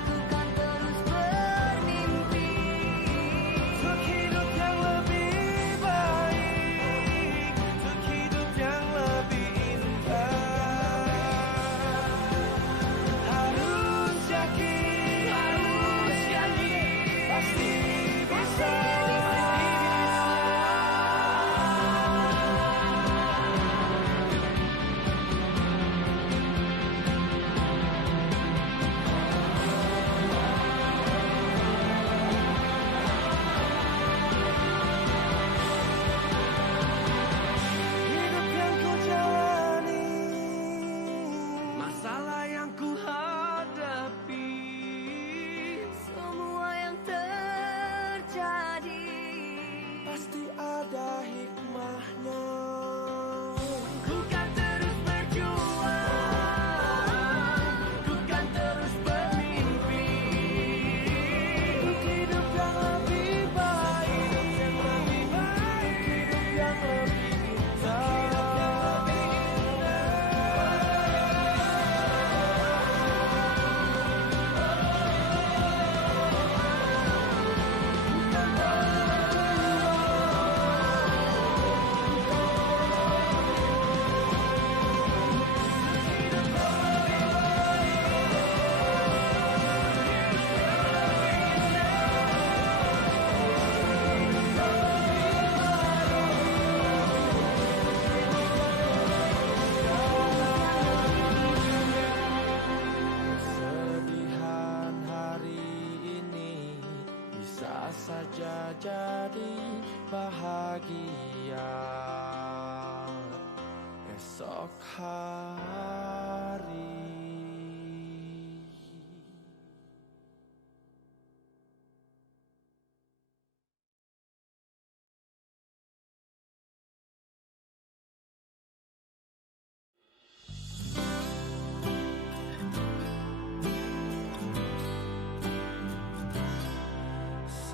ku kan terus bermimpi. Untuk hidup yang pasti ada hikmahnya. Ku kan terus berjuang, ku kan terus bermimpi untuk hidup yang lebih baik, untuk hidup yang lebih indah. Kesedihan hari ini bisa saja jadi bahagia esok hari.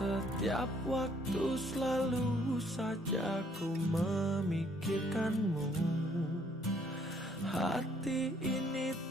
Setiap waktu selalu saja ku memikirkanmu. Hati ini